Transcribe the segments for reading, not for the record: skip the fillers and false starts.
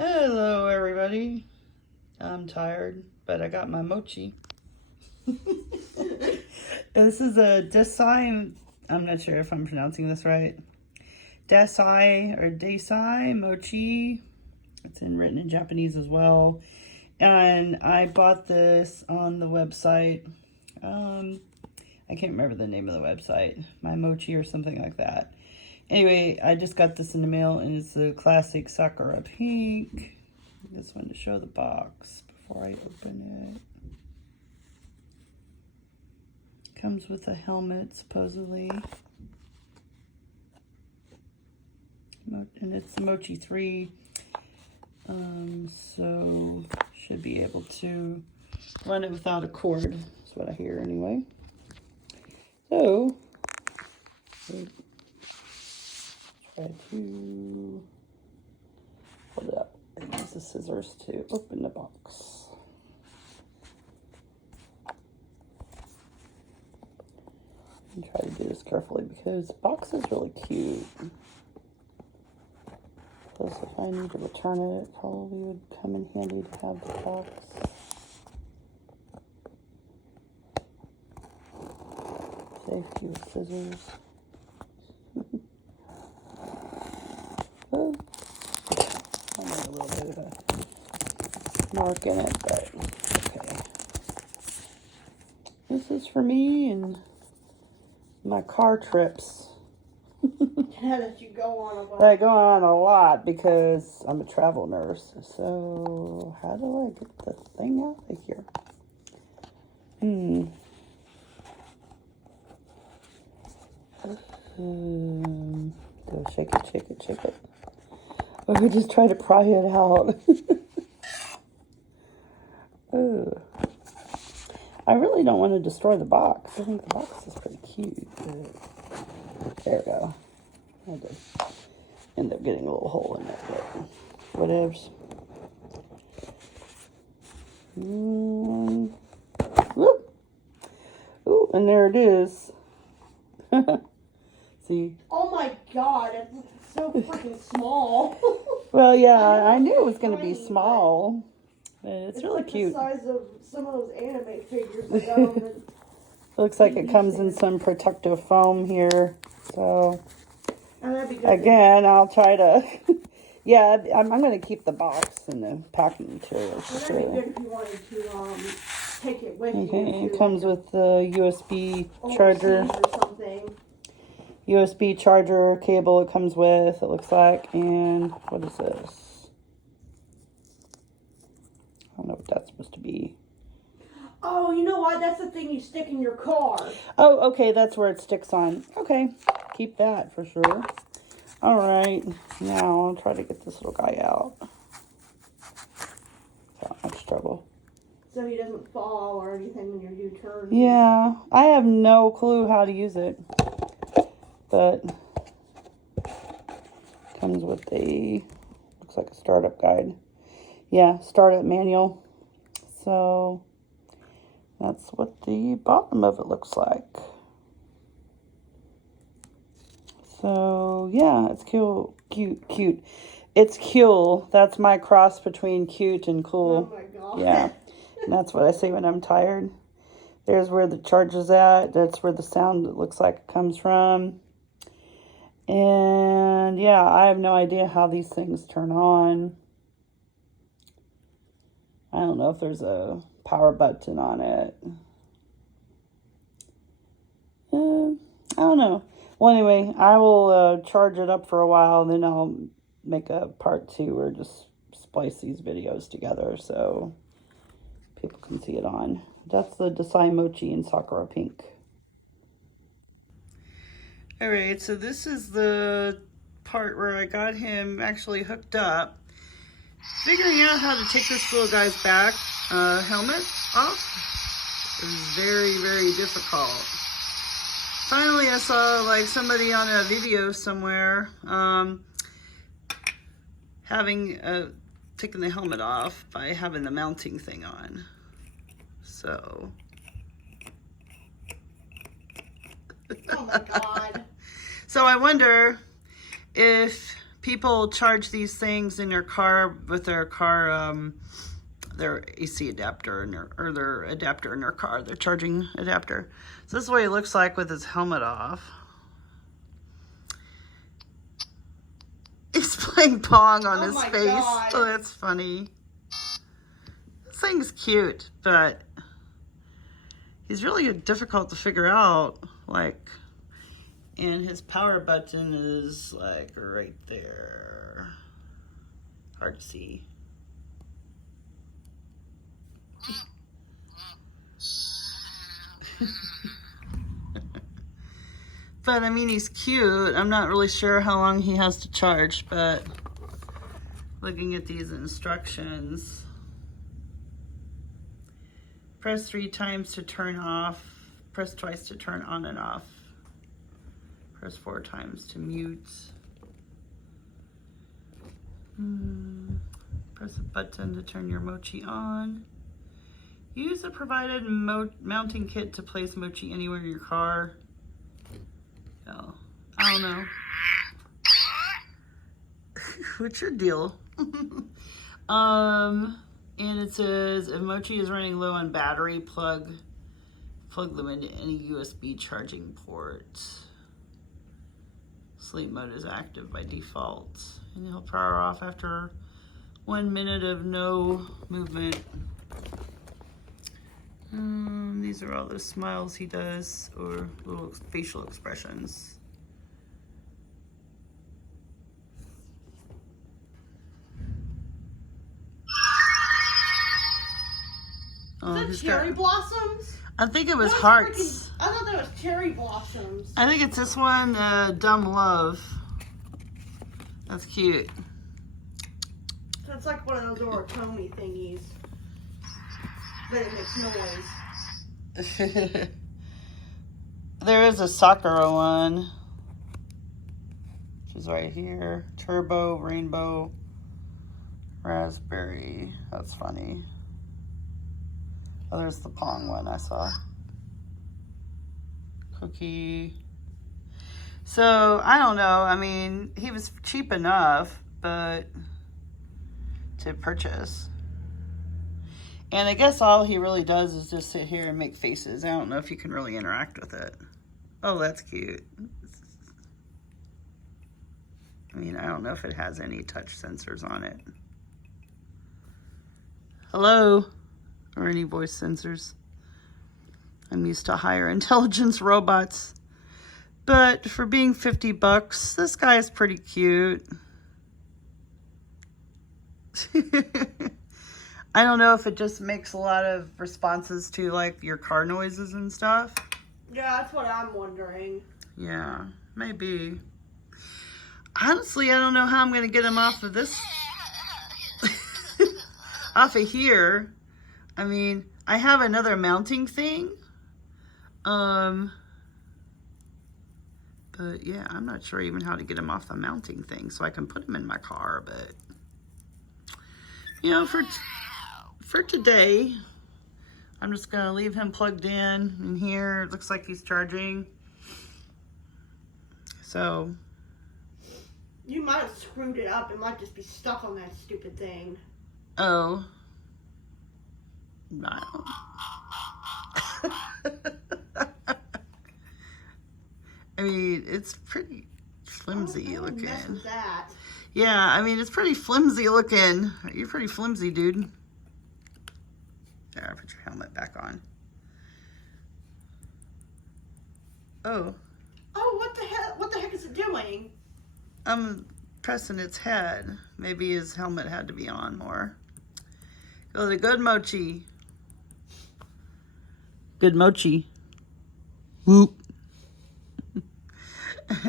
Hello, everybody. I'm tired, but I got my mochi. This is a Desai. I'm not sure if I'm pronouncing this right. Desai mochi. It's written in Japanese as well. And I bought this on the website. I can't remember the name of the website. My mochi or something like that. Anyway, I just got this in the mail, and it's the classic Sakura pink. I just wanted to show the box before I open it. Comes with a helmet, supposedly. And it's Mochi 3. So should be able to run it without a cord. That's what I hear anyway. So, try to hold it up. I use the scissors to open the box. And try to do this carefully because the box is really cute. Plus, if I need to return it, it probably would come in handy to have the box. Safety with scissors. Oh, I made a little bit of a mark in it, but okay. This is for me and my car trips. That you go on a lot. I go on a lot because I'm a travel nurse. So how do I get the thing out of here? Go shake it, shake it, shake it. Or just try to pry it out. I really don't want to destroy the box. I think the box is pretty cute. There we go. I did end up getting a little hole in it, but whatevs. Whoop. Ooh, and there it is. See? Oh my god, it's so freaking small. Well, yeah, I knew it was going to be small. But it's really like cute. The size of some of those anime figures I got on the Looks like it comes in some protective foam here. So, that'd be good. again, I'll try to... Yeah, I'm going to keep the box and the packing materials. That'd be good if you wanted to take it with you. Okay, it comes with the USB charger. Or something. USB charger cable it comes with, it looks like. And what is this? I don't know what that's supposed to be. Oh, you know what? That's the thing you stick in your car. Oh, okay, that's where it sticks on. Okay, keep that for sure. All right, now I'll try to get this little guy out. Without much trouble. So he doesn't fall or anything when you do turn. Yeah, I have no clue how to use it. But comes with a, looks like a startup guide. Yeah, startup manual. So that's what the bottom of it looks like. So yeah, it's cute. It's cool. That's my cross between cute and cool. Oh my god. Yeah, and that's what I say when I'm tired. There's where the charge is at. That's where the sound, it looks like, it comes from. And yeah, I have no idea how these things turn on. I don't know if there's a power button on it. I don't know. Well, anyway, I will charge it up for a while, then I'll make a part 2 or just splice these videos together so people can see it on. That's the Desai Mochi in Sakura Pink. Alright, so this is the part where I got him actually hooked up. Figuring out how to take this little guy's back helmet off is very, very difficult. Finally, I saw like somebody on a video somewhere having taken the helmet off by having the mounting thing on. So. Oh my god. So I wonder if people charge these things in their car with their car, their AC adapter or their adapter in their car, their charging adapter. So this is what he looks like with his helmet off. He's playing Pong on his face. God. Oh, that's funny. This thing's cute, but he's really difficult to figure out. Like, and his power button is like right there. Hard to see. But I mean, he's cute. I'm not really sure how long he has to charge, but looking at these instructions, press 3 times to turn off, press twice to turn on and off, press 4 times to mute, press a button to turn your mochi on, use a provided mounting kit to place mochi anywhere in your car. Oh, I don't know. What's your deal? And it says if mochi is running low on battery, plug them into any USB charging port. Sleep mode is active by default, and he'll power off after 1 minute of no movement. These are all the smiles he does, or little facial expressions. Is that cherry blossoms? I think it was hearts. I thought that was cherry blossoms. I think it's this one, Dumb Love. That's cute. So it's like one of those origami thingies. But it makes noise. There is a Sakura one, which is right here. Turbo, rainbow, raspberry. That's funny. Oh, there's the Pong one I saw. Cookie. So, I don't know. I mean, he was cheap enough, but to purchase. And I guess all he really does is just sit here and make faces. I don't know if you can really interact with it. Oh, that's cute. I mean, I don't know if it has any touch sensors on it. Hello? Or any voice sensors. I'm used to higher intelligence robots. But for being $50, this guy is pretty cute. I don't know if it just makes a lot of responses to like your car noises and stuff. Yeah, that's what I'm wondering. Yeah, maybe. Honestly, I don't know how I'm going to get him off of this. Off of here. I mean, I have another mounting thing. But yeah, I'm not sure even how to get him off the mounting thing so I can put him in my car, but you know, for today, I'm just gonna leave him plugged in here. It looks like he's charging. So you might have screwed it up. It might just be stuck on that stupid thing. Oh. No. I mean, it's pretty flimsy looking. Mess with that. Yeah, I mean, it's pretty flimsy looking. You're pretty flimsy, dude. There, put your helmet back on. Oh. Oh, what the heck? What the heck is it doing? I'm pressing its head. Maybe his helmet had to be on more. Go to good mochi. Good mochi. Whoop. Is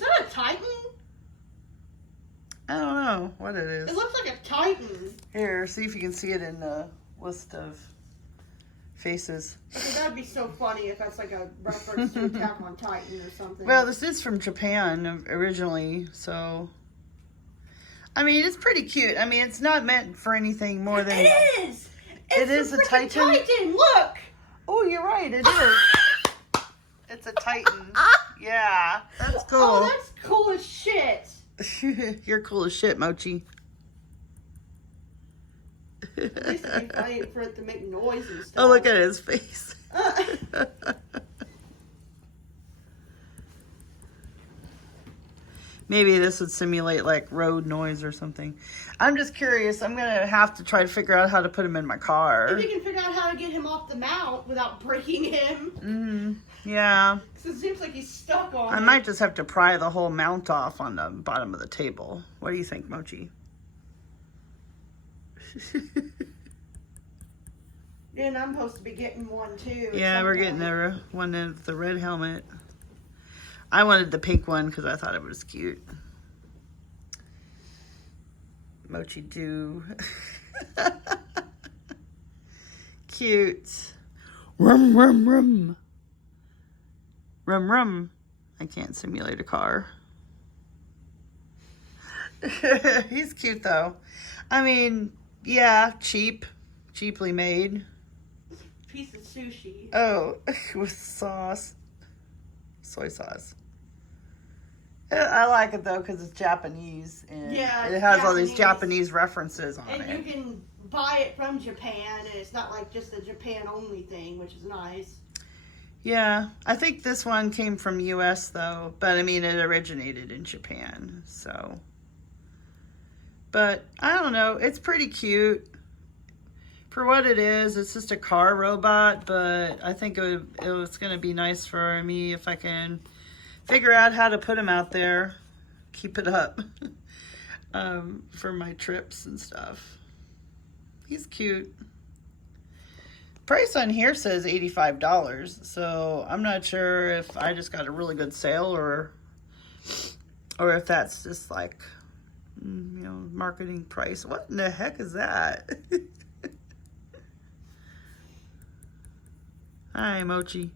that a Titan? I don't know what it is. It looks like a Titan. Here, see if you can see it in the list of faces. Okay, that'd be so funny if that's like a reference to Attack on Titan or something. Well, this is from Japan originally, so I mean, it's pretty cute. I mean, it's not meant for anything more than it is. It is a Titan. Titan. Look. Oh, you're right. It is. It's a Titan. Yeah, that's cool. Oh, that's cool as shit. You're cool as shit, Mochi. At least it'd be funny for it to make noise and stuff. Oh, look at his face. Maybe this would simulate like road noise or something. I'm just curious. I'm going to have to try to figure out how to put him in my car. If you can figure out how to get him off the mount without breaking him. Mm-hmm. Yeah. Because it seems like he's stuck on I it. might just have to pry the whole mount off on the bottom of the table. What do you think, Mochi? And I'm supposed to be getting one too. Yeah, we're getting the one with the red helmet. I wanted the pink one because I thought it was cute. Mochi do. Cute. Rum, rum, rum. Rum, rum. I can't simulate a car. He's cute though. I mean, yeah, cheaply made. Piece of sushi. Oh, with sauce. Soy sauce. I like it though because it's Japanese and Yeah, it has all Japanese. these Japanese references on And it. you can buy it from Japan, and it's not like just a Japan only thing, which is nice. Yeah, I think this one came from US though, but I mean it originated in Japan, so. But I don't know, it's pretty cute. For what it is, it's just a car robot, but I think it was going to be nice for me if I can figure out how to put him out there, keep it up for my trips and stuff. He's cute. Price on here says $85, so I'm not sure if I just got a really good sale or if that's just like, marketing price. What in the heck is that? Hi, Mochi.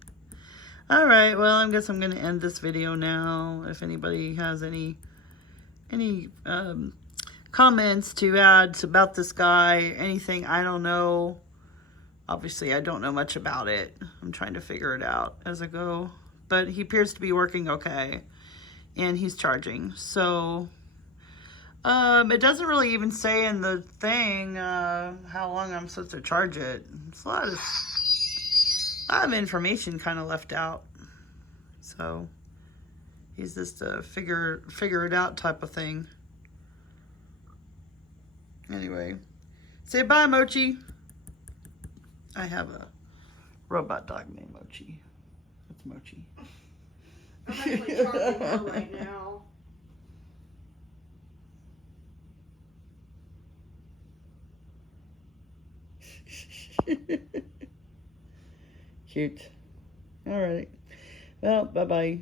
All right, well, I guess I'm going to end this video now. If anybody has any comments to add about this guy, anything I don't know. Obviously, I don't know much about it. I'm trying to figure it out as I go. But he appears to be working okay, and he's charging. So, it doesn't really even say in the thing how long I'm supposed to charge it. It's a lot of information kind of left out. So he's just a figure it out type of thing. Anyway, say bye, Mochi. I have a robot dog named Mochi. That's Mochi. I'm actually charging her right now. Cute. All right. Well, bye-bye.